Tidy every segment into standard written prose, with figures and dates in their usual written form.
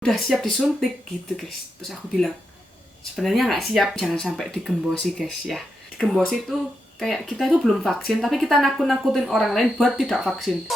udah siap disuntik gitu guys. Terus aku bilang sebenarnya nggak siap, jangan sampai digembosi guys ya. Digembosi itu kayak kita itu belum vaksin tapi kita nakut-nakutin orang lain buat tidak vaksin.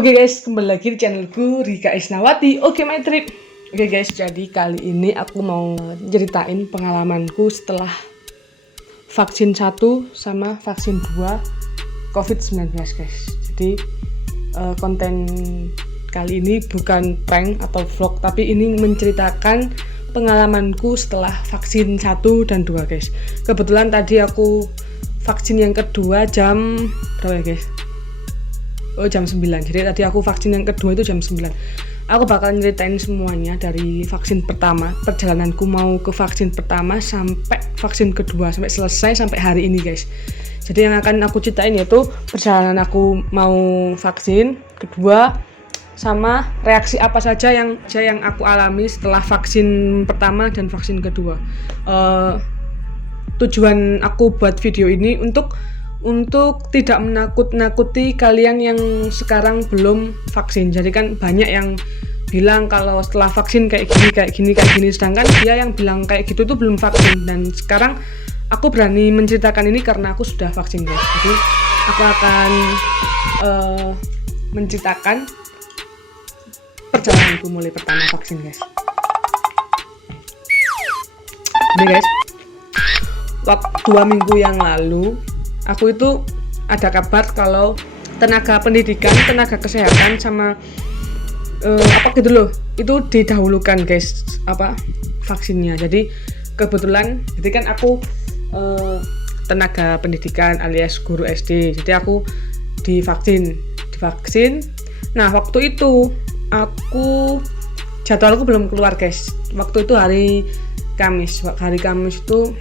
Oke guys, kembali lagi di channelku Rika Isnawati. Oke my trip. Oke guys, jadi kali ini aku mau ceritain pengalamanku setelah vaksin 1 sama vaksin 2 COVID-19 guys. Jadi konten kali ini bukan prank atau vlog, tapi ini menceritakan pengalamanku setelah vaksin 1 dan 2 guys. Kebetulan tadi aku vaksin yang kedua jam berapa ya guys? Jam 9. Jadi tadi aku vaksin yang kedua itu jam 9. Aku bakal nyeritain semuanya dari vaksin pertama, perjalananku mau ke vaksin pertama sampai vaksin kedua, sampai selesai sampai hari ini guys. Jadi yang akan aku ceritain yaitu perjalanan aku mau vaksin kedua sama reaksi apa saja yang aku alami setelah vaksin pertama dan vaksin kedua. Tujuan aku buat video ini untuk tidak menakut-nakuti kalian yang sekarang belum vaksin. Jadi kan banyak yang bilang kalau setelah vaksin kayak gini, sedangkan dia yang bilang kayak gitu tuh belum vaksin. Dan sekarang aku berani menceritakan ini karena aku sudah vaksin guys. Jadi aku akan menceritakan perjalananku mulai pertama vaksin guys. Ini guys, waktu 2 minggu yang lalu aku itu ada kabar kalau tenaga pendidikan, tenaga kesehatan sama apa gitu loh, itu didahulukan guys vaksinnya. Jadi kebetulan, jadi kan aku tenaga pendidikan alias guru SD, jadi aku divaksin. Nah waktu itu aku jadwalku belum keluar guys. Waktu itu hari Kamis itu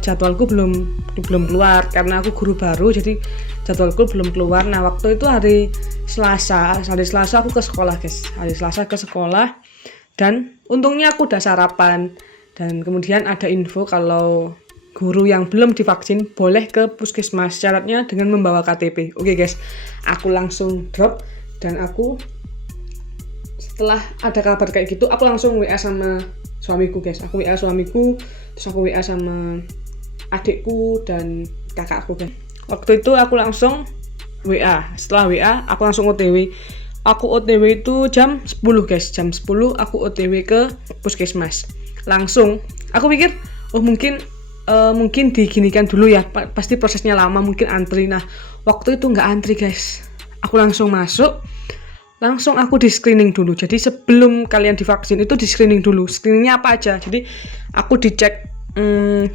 jadwalku belum keluar karena aku guru baru, jadi jadwalku belum keluar. Nah waktu itu hari Selasa aku ke sekolah guys. Hari Selasa ke sekolah dan untungnya aku udah sarapan, dan kemudian ada info kalau guru yang belum divaksin boleh ke puskesmas, syaratnya dengan membawa KTP. Oke guys, aku langsung drop, dan aku setelah ada kabar kayak gitu aku langsung WA sama suamiku guys. Aku WA suamiku, terus aku WA sama adikku dan kakakku kan. Waktu itu aku langsung WA. Setelah WA aku langsung OTW. Aku OTW itu jam 10 guys. Jam 10 aku OTW ke puskesmas. Langsung aku pikir mungkin diginikan dulu ya, pasti prosesnya lama, mungkin antri. Nah waktu itu nggak antri guys. Aku langsung masuk, langsung aku di screening dulu. Jadi sebelum kalian divaksin itu di screening dulu. Screeningnya apa aja? Jadi aku dicek,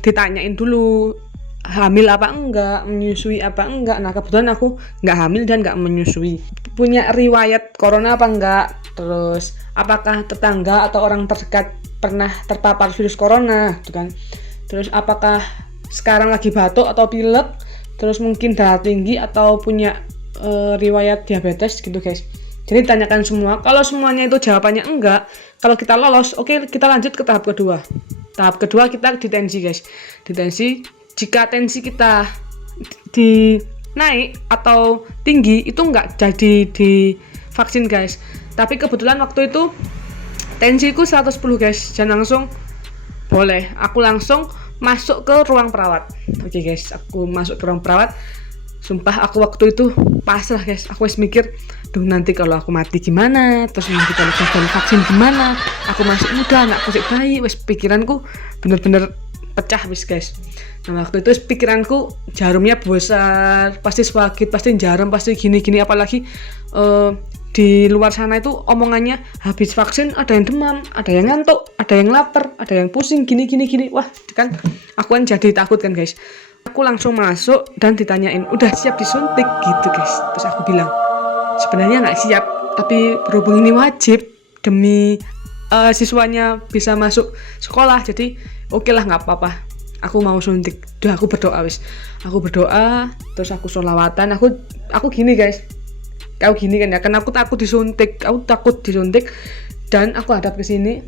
ditanyain dulu hamil apa enggak, menyusui apa enggak. Nah kebetulan aku nggak hamil dan nggak menyusui. Punya riwayat corona apa enggak, terus apakah tetangga atau orang terdekat pernah terpapar virus corona gitu kan. Terus apakah sekarang lagi batuk atau pilek, terus mungkin darah tinggi atau punya riwayat diabetes gitu guys. Jadi tanyakan semua. Kalau semuanya itu jawabannya enggak, kalau kita lolos, oke, kita lanjut ke tahap kedua. Tahap kedua kita ditensi guys. Ditensi, jika tensi kita naik atau tinggi itu enggak jadi divaksin guys. Tapi kebetulan waktu itu tensiku 110 guys, dan langsung boleh. Aku langsung masuk ke ruang perawat. Oke guys, aku masuk ke ruang perawat. Sumpah aku waktu itu pasrah guys. Aku wis mikir, duh nanti kalau aku mati gimana, terus nanti kalau gagal vaksin gimana, aku masih muda, anakku masih bayi. Wis pikiranku bener-bener pecah wis guys. Nah waktu itu pikiranku jarumnya besar, pasti swagit, pasti jarum, pasti gini-gini. Apalagi di luar sana itu omongannya habis vaksin ada yang demam, ada yang ngantuk, ada yang lapar, ada yang pusing, gini. Wah kan aku kan jadi takut kan guys. Aku langsung masuk dan ditanyain, udah siap disuntik gitu guys. Terus aku bilang, sebenarnya nggak siap, tapi berhubung ini wajib demi siswanya bisa masuk sekolah, jadi oke lah nggak apa-apa. Aku mau suntik. Udah aku berdoa wis. Aku berdoa, terus aku sholawatan. Aku gini guys. Kau gini kan ya, karena aku takut disuntik. Dan aku hadap ke sini.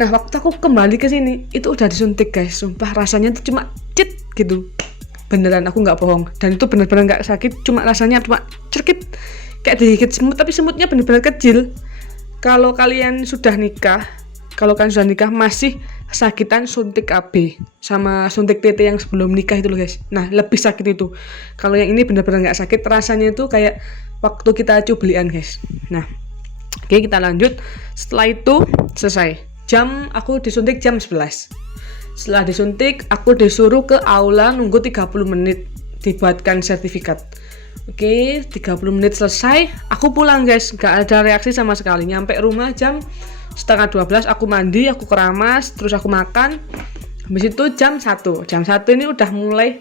Nah, waktu aku kembali ke sini, itu udah disuntik guys. Sumpah rasanya tuh cuma cit gitu. Beneran aku nggak bohong. Dan itu bener-bener nggak sakit, cuma rasanya cuma cerkit kayak digigit semut, tapi semutnya bener-bener kecil. Kalau kalian sudah nikah masih sakitan suntik AB sama suntik TT yang sebelum nikah itu loh guys. Nah, lebih sakit itu. Kalau yang ini bener-bener nggak sakit, rasanya itu kayak waktu kita cublian guys. Nah, oke, kita lanjut. Setelah itu selesai. Aku disuntik jam 11. Setelah disuntik, aku disuruh ke aula nunggu 30 menit dibuatkan sertifikat. Oke, 30 menit selesai, aku pulang guys. Gak ada reaksi sama sekali. Nyampe rumah jam setengah 12, aku mandi, aku keramas, terus aku makan. Habis itu jam 1 ini udah mulai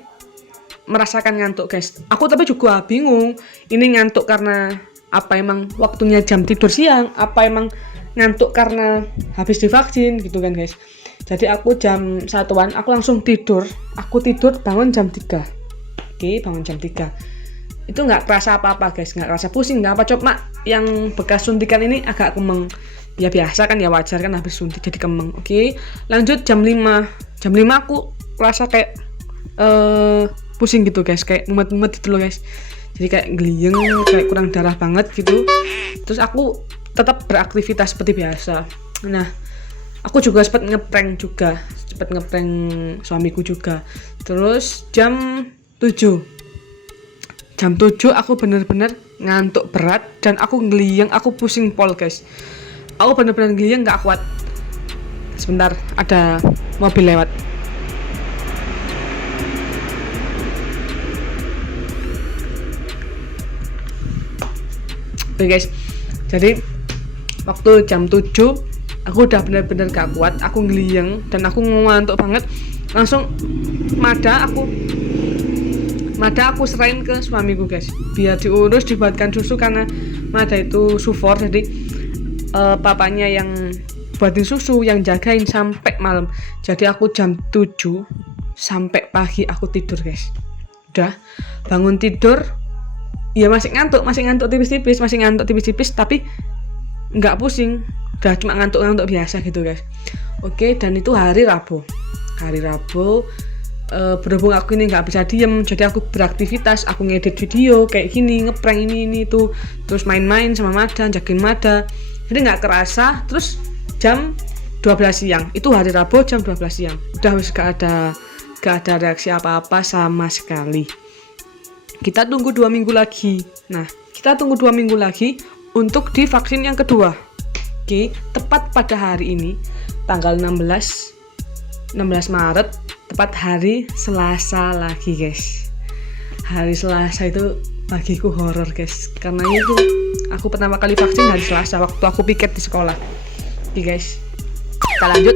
merasakan ngantuk guys. Aku tapi juga bingung, ini ngantuk karena apa, emang waktunya jam tidur siang, apa emang ngantuk karena habis divaksin gitu kan guys. Jadi aku jam 1-an aku langsung tidur. Aku tidur bangun jam 3. Oke, bangun jam 3. Itu nggak kerasa apa-apa guys, nggak kerasa pusing, nggak apa, cuma yang bekas suntikan ini agak kemeng. Ya biasa kan, ya wajar kan habis suntik jadi kemeng. Oke, lanjut jam 5 aku rasa kayak pusing gitu guys, kayak mumet-mumet gitu loh guys. Jadi kayak geliyeng, kayak kurang darah banget gitu. Terus aku tetap beraktivitas seperti biasa. Nah, aku juga sempat ngeprank suamiku juga. Terus jam 7 aku bener-bener ngantuk berat dan aku geliyeng, aku pusing pol guys. Aku bener-bener geliyeng, gak kuat. Sebentar, ada mobil lewat. Oke guys, jadi waktu jam 7 aku udah bener-bener gak kuat, aku geliyeng dan aku ngantuk banget. Langsung Mada aku serahin ke suamiku guys, biar diurus, dibuatkan susu, karena Mada itu sufor, jadi papanya yang buatin susu, yang jagain sampai malam. Jadi aku jam 7 sampai pagi aku tidur guys. Udah bangun tidur, ya masih ngantuk tipis-tipis, tapi nggak pusing, udah cuma ngantuk biasa gitu guys. Oke, dan itu hari Rabu. Berhubung aku ini nggak bisa diem, jadi aku beraktivitas, aku ngedit video kayak gini, ngeprank ini tuh, terus main-main sama Mada, jagain Mada. Jadi nggak kerasa, terus jam 12 siang, itu hari Rabu jam 12 siang, udah wis gak ada reaksi apa-apa sama sekali. Kita tunggu 2 minggu lagi. Nah, kita tunggu 2 minggu lagi untuk divaksin yang kedua. Oke, tepat pada hari ini, tanggal 16 Maret, tepat hari Selasa lagi guys. Hari Selasa itu bagiku horor guys, karena itu aku pertama kali vaksin hari Selasa waktu aku piket di sekolah. Oke guys, kita lanjut.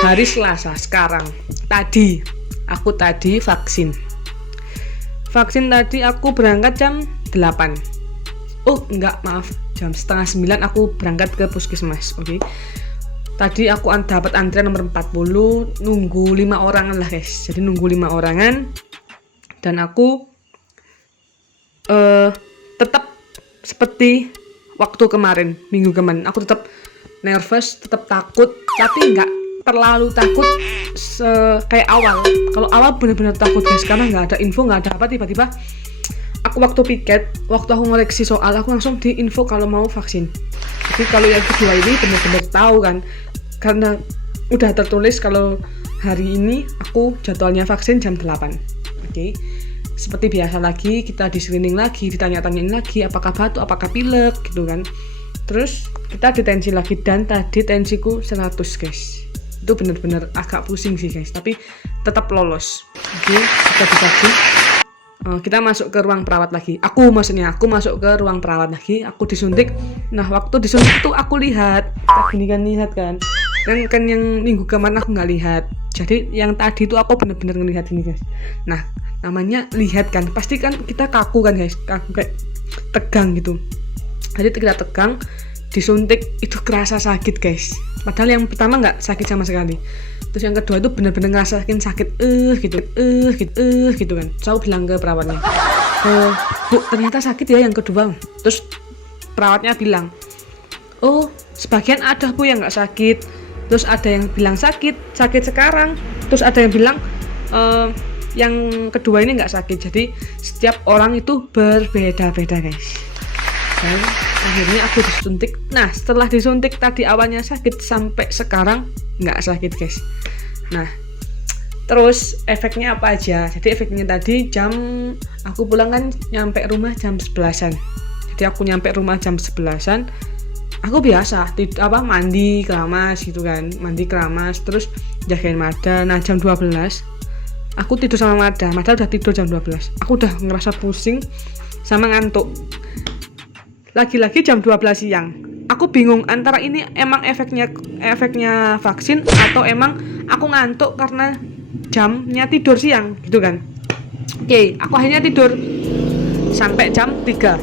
Hari Selasa sekarang, aku tadi vaksin tadi aku berangkat jam 8. Jam setengah 9 aku berangkat ke puskesmas. Oke. Tadi aku dapat antrian nomor 40, nunggu 5 orangan lah guys. Jadi nunggu 5 orangan, dan aku tetap seperti waktu kemarin, minggu kemarin. Aku tetap nervous, tetap takut, tapi nggak terlalu takut kayak awal. Kalau awal benar-benar takut guys, karena nggak ada info, nggak ada apa, tiba-tiba aku waktu piket, waktu aku ngoleksi soal, aku langsung diinfo kalau mau vaksin. Jadi kalau yang kedua ini benar-benar tahu kan, karena udah tertulis kalau hari ini aku jadwalnya vaksin jam 8. Oke. Seperti biasa lagi, kita di screening lagi, ditanya-tanyain lagi apakah batuk, apakah pilek gitu kan. Terus kita ditensi lagi, dan tadi tensiku 100 guys. Itu benar-benar agak pusing sih guys, tapi tetap lolos. Oke, kita divaksin. Kita masuk ke ruang perawat lagi. Aku masuk ke ruang perawat lagi. Aku disuntik. Nah, waktu disuntik itu aku lihat kan. kan yang minggu kemarin aku nggak lihat. Jadi yang tadi itu aku bener-bener ngelihat ini guys. Nah, namanya lihat kan, pasti kan kita kaku kan guys, kaku kayak tegang gitu. Jadi kita tegang, disuntik itu kerasa sakit guys. Padahal yang pertama nggak sakit sama sekali. Terus yang kedua itu bener-bener ngerasain sakit, gitu kan. So aku bilang ke perawatnya, Bu, ternyata sakit ya yang kedua. Terus perawatnya bilang, oh sebagian ada Bu yang nggak sakit, terus ada yang bilang sakit sekarang, terus ada yang bilang yang kedua ini nggak sakit. Jadi setiap orang itu berbeda-beda guys. Dan akhirnya aku disuntik. Nah setelah disuntik tadi awalnya sakit, sampai sekarang nggak sakit guys. Nah terus efeknya apa aja? Jadi efeknya tadi aku pulang kan nyampe rumah jam 11-an. Jadi aku nyampe rumah jam 11-an. Aku biasa mandi keramas gitu kan, terus jagain Mada. Nah jam 12 aku tidur sama Mada udah tidur jam 12. Aku udah ngerasa pusing sama ngantuk. Lagi-lagi jam 12 siang. Aku bingung antara ini emang efeknya vaksin atau emang aku ngantuk karena jamnya tidur siang gitu kan. Oke, aku akhirnya tidur sampai jam 3.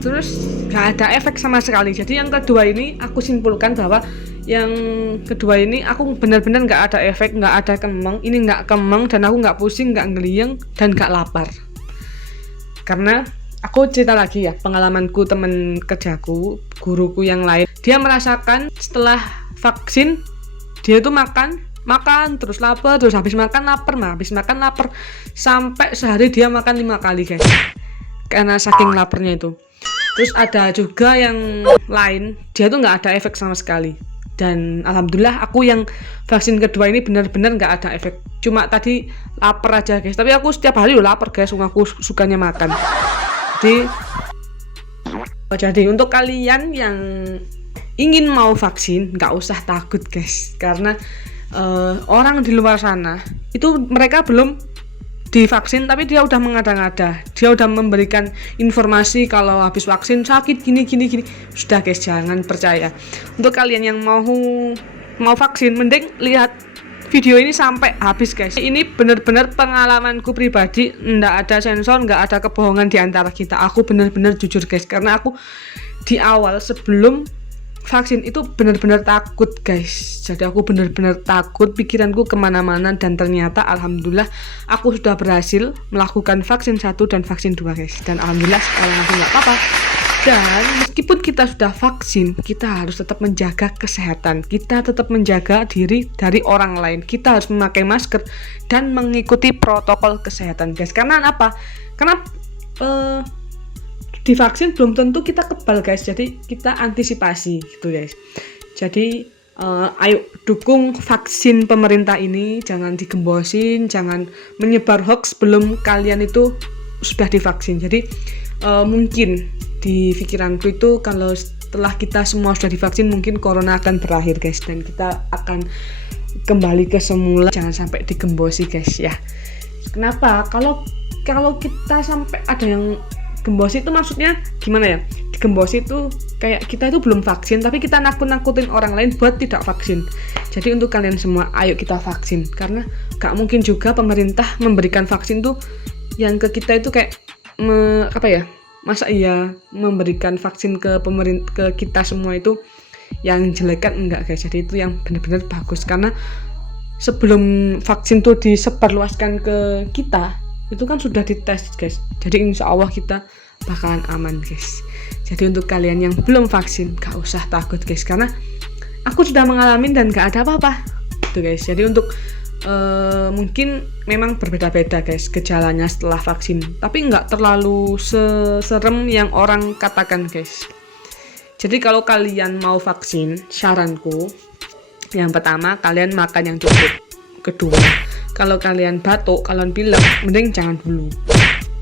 Terus gak ada efek sama sekali. Jadi yang kedua ini aku simpulkan bahwa yang kedua ini aku benar-benar gak ada efek, gak ada kemeng. Ini gak kemeng dan aku gak pusing, gak ngelieng dan gak lapar. Karena aku cerita lagi ya, pengalamanku temen kerjaku, guruku yang lain, dia merasakan setelah vaksin dia tuh makan terus lapar, terus habis makan lapar sampai sehari dia makan 5 kali guys, karena saking laparnya itu. Terus ada juga yang lain, dia tuh nggak ada efek sama sekali. Dan alhamdulillah aku yang vaksin kedua ini benar-benar nggak ada efek, cuma tadi lapar aja guys. Tapi aku setiap hari lapar guys, aku sukanya makan. Jadi untuk kalian yang ingin mau vaksin, nggak usah takut guys, karena orang di luar sana itu mereka belum divaksin tapi dia udah mengada-ngada, dia udah memberikan informasi kalau habis vaksin sakit gini. Sudah guys, jangan percaya. Untuk kalian yang mau vaksin, mending lihat video ini sampai habis guys. Ini benar-benar pengalamanku pribadi, nggak ada sensor, nggak ada kebohongan di antara kita. Aku benar-benar jujur guys, karena aku di awal sebelum vaksin itu benar-benar takut guys. Jadi aku benar-benar takut, pikiranku kemana-mana, dan ternyata alhamdulillah aku sudah berhasil melakukan vaksin 1 dan vaksin 2 guys. Dan alhamdulillah sekarang aku nggak apa-apa. Dan meskipun kita sudah vaksin, kita harus tetap menjaga kesehatan, kita tetap menjaga diri dari orang lain. Kita harus memakai masker dan mengikuti protokol kesehatan guys. Karena apa? Karena divaksin belum tentu kita kebal guys, jadi kita antisipasi gitu guys. Jadi ayo dukung vaksin pemerintah ini, jangan digembosin, jangan menyebar hoax sebelum kalian itu sudah divaksin. Jadi mungkin di pikiranku itu kalau setelah kita semua sudah divaksin, mungkin corona akan berakhir guys, dan kita akan kembali ke semula. Jangan sampai digembosi guys ya. Kenapa? Kalau kita sampai ada yang gembosi itu maksudnya gimana ya? Gembosi itu kayak kita itu belum vaksin tapi kita nakut-nakutin orang lain buat tidak vaksin. Jadi untuk kalian semua, ayo kita vaksin, karena gak mungkin juga pemerintah memberikan vaksin tuh yang ke kita itu kayak masa iya memberikan vaksin ke kita semua itu yang jelek kan? Enggak guys. Jadi itu yang benar-benar bagus, karena sebelum vaksin tuh disebarluaskan ke kita itu kan sudah dites guys. Jadi insya Allah kita bakalan aman guys. Jadi untuk kalian yang belum vaksin, gak usah takut guys, karena aku sudah mengalami dan gak ada apa-apa gitu guys. Jadi untuk mungkin memang berbeda-beda guys gejalanya setelah vaksin, tapi nggak terlalu serem yang orang katakan guys. Jadi kalau kalian mau vaksin, saranku yang pertama, kalian makan yang cukup. Kedua, kalau kalian batuk, kalian pilek, mending jangan dulu.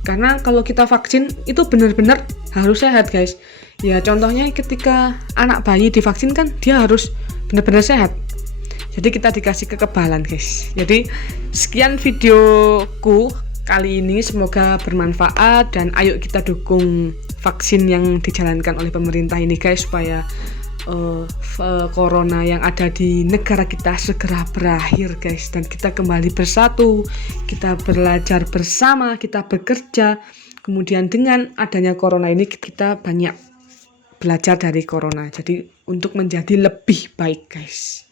Karena kalau kita vaksin itu benar-benar harus sehat guys. Ya contohnya ketika anak bayi divaksin kan dia harus benar-benar sehat. Jadi kita dikasih kekebalan guys. Jadi sekian videoku kali ini, semoga bermanfaat, dan ayo kita dukung vaksin yang dijalankan oleh pemerintah ini guys, supaya corona yang ada di negara kita segera berakhir guys, dan kita kembali bersatu, kita belajar bersama, kita bekerja. Kemudian dengan adanya corona ini kita banyak belajar dari corona, jadi untuk menjadi lebih baik guys.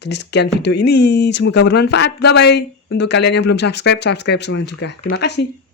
Jadi sekian video ini, semoga bermanfaat. Bye bye. Untuk kalian yang belum subscribe sekarang juga. Terima kasih.